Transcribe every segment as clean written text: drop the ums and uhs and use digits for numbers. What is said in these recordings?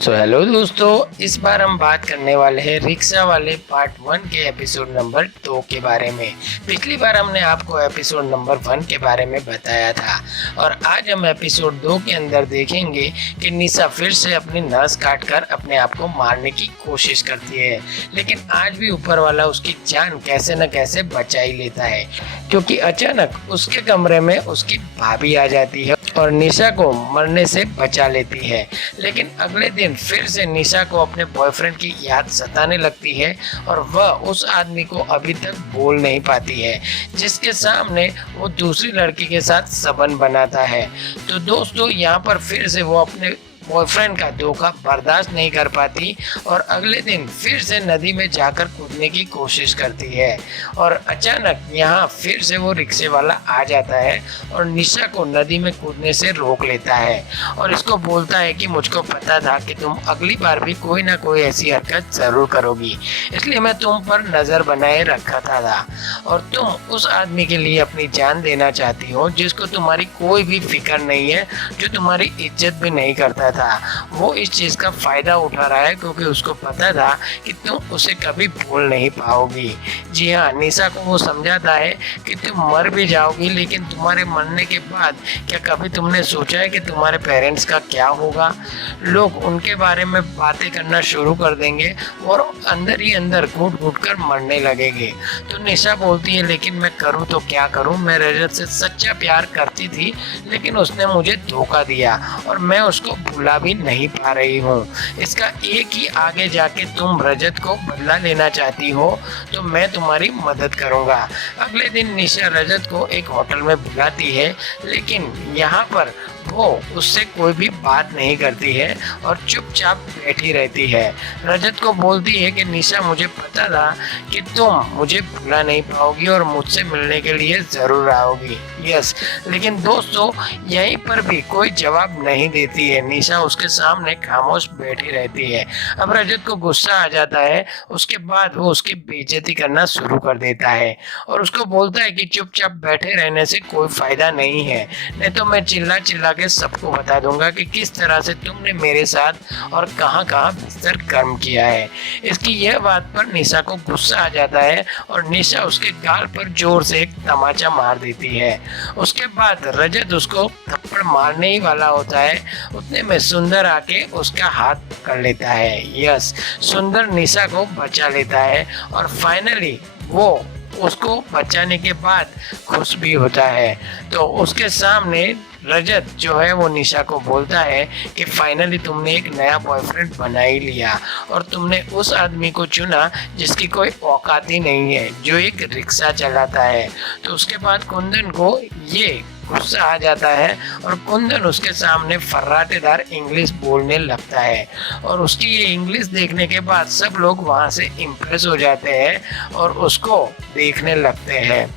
Hello दोस्तों, इस बार हम बात करने वाले हैं रिक्शा वाले पार्ट 1 के एपिसोड नंबर 2 के बारे में। पिछली बार हमने आपको एपिसोड नंबर 1 के बारे में बताया था और आज हम एपिसोड 2 के अंदर देखेंगे कि निशा फिर से अपनी नस काट कर अपने आप को मारने की कोशिश करती है, लेकिन आज भी ऊपर वाला उसकी जान कैसे न कैसे बचा ही लेता है, क्योंकि अचानक उसके कमरे में उसकी भाभी आ जाती है और निशा को मरने से बचा लेती है। लेकिन अगले दिन फिर से निशा को अपने बॉयफ्रेंड की याद सताने लगती है और वह उस आदमी को अभी तक भूल नहीं पाती है जिसके सामने वो दूसरी लड़की के साथ संबंध बनाता है। तो दोस्तों, यहाँ पर फिर से वो अपने बॉयफ्रेंड का धोखा बर्दाश्त नहीं कर पाती और अगले दिन फिर से नदी में जाकर कूदने की कोशिश करती है और अचानक यहाँ फिर से वो रिक्शे वाला आ जाता है और निशा को नदी में कूदने से रोक लेता है और इसको बोलता है कि मुझको पता था कि तुम अगली बार भी कोई ना कोई ऐसी हरकत जरूर करोगी, इसलिए मैं तुम पर नजर बनाए रखा था और तुम उस आदमी के लिए अपनी जान देना चाहती हो जिसको तुम्हारी कोई भी फिक्र नहीं है, जो तुम्हारी इज्जत भी नहीं करता था। वो इस चीज का फायदा उठा रहा है क्योंकि उसको पता था कि तुम उसे कभी भूल नहीं पाओगी। जी हाँ, निशा को वो समझाता है कि तुम मर भी जाओगी, लेकिन तुम्हारे मरने के बाद क्या कभी तुमने सोचा है कि तुम्हारे पेरेंट्स का क्या होगा? लोग उनके बारे में बातें करना शुरू कर देंगे और अंदर ही अंदर घुट घुट कर मरने लगेंगे। तो निशा बोलती है, लेकिन मैं करूँ तो क्या करूँ? मैं रजत से सच्चा प्यार करती थी, लेकिन उसने मुझे धोखा दिया और मैं उसको भुला भी नहीं पा रही हूँ। इसका एक ही आगे जाके तुम रजत को बदला लेना चाहती हो तो मैं तुम्हारी मदद करूँगा। अगले दिन निशा रजत को एक होटल में बुलाती है, लेकिन यहाँ पर वो उससे कोई भी बात नहीं करती है और चुपचाप बैठी रहती है। रजत को बोलती है कि निशा, मुझे पता था कि तुम मुझे भुला नहीं पाओगी और मुझसे मिलने के लिए ज़रूर आओगी। यस, लेकिन दोस्तों यहीं पर भी कोई जवाब नहीं देती है। निशा उसके सामने खामोश बैठी रहती है। अब रजत को गुस्सा आ जाता है, उसके बाद वो उसकी बेइज्जती करना शुरू कर देता है और उसको बोलता है कि चुपचाप बैठे रहने से कोई फायदा नहीं है, नहीं तो मैं चिल्ला चिल्ला के सबको बता दूंगा कि किस तरह से तुमने मेरे साथ और कहां कहां बिस्तर गर्म किया है। इसकी यह बात पर निशा को गुस्सा आ जाता है और निशा उसके गाल पर जोर से एक तमाचा मार देती है। उसके बाद रजत उसको थप्पड़ मारने ही वाला होता है, उतने में सुंदर आके उसका हाथ पकड़ लेता है। यस, सुंदर निशा को बचा लेता है और फाइनली वो उसको बचाने के बाद खुश भी होता है। तो उसके सामने रजत जो है वो निशा को बोलता है कि फाइनली तुमने एक नया बॉयफ्रेंड बना ही लिया और तुमने उस आदमी को चुना जिसकी कोई औकात ही नहीं है, जो एक रिक्शा चलाता है। तो उसके बाद कुंदन को ये गुस्सा आ जाता है और कुंदन उसके सामने फर्राटेदार इंग्लिश बोलने लगता है और उसकी ये इंग्लिश देखने के बाद सब लोग वहाँ से इम्प्रेस हो जाते हैं और उसको देखने लगते हैं।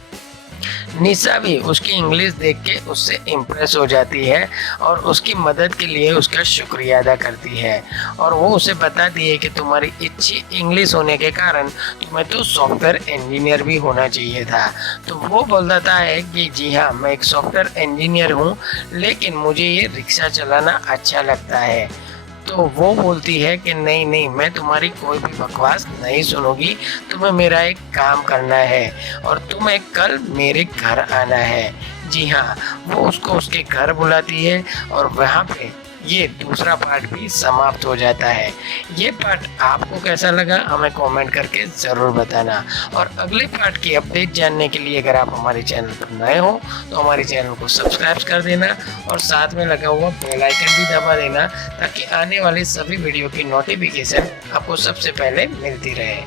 निशा भी उसकी इंग्लिश देख के उससे इम्प्रेस हो जाती है और उसकी मदद के लिए उसका शुक्रिया अदा करती है और वो उसे बताती है कि तुम्हारी अच्छी इंग्लिश होने के कारण तुम्हें तो सॉफ्टवेयर इंजीनियर भी होना चाहिए था। तो वो बोलता है कि जी हाँ, मैं एक सॉफ्टवेयर इंजीनियर हूँ, लेकिन मुझे ये रिक्शा चलाना अच्छा लगता है। तो वो बोलती है कि नहीं नहीं, मैं तुम्हारी कोई भी बकवास नहीं सुनूंगी, तुम्हें मेरा एक काम करना है और तुम्हें कल मेरे घर आना है। जी हाँ, वो उसको उसके घर बुलाती है और वहाँ पे ये दूसरा पार्ट भी समाप्त हो जाता है। ये पार्ट आपको कैसा लगा हमें कमेंट करके ज़रूर बताना और अगले पार्ट की अपडेट जानने के लिए अगर आप हमारे चैनल पर नए हो तो हमारे चैनल को सब्सक्राइब कर देना और साथ में लगा हुआ बेल आइकन भी दबा देना ताकि आने वाले सभी वीडियो की नोटिफिकेशन आपको सबसे पहले मिलती रहे।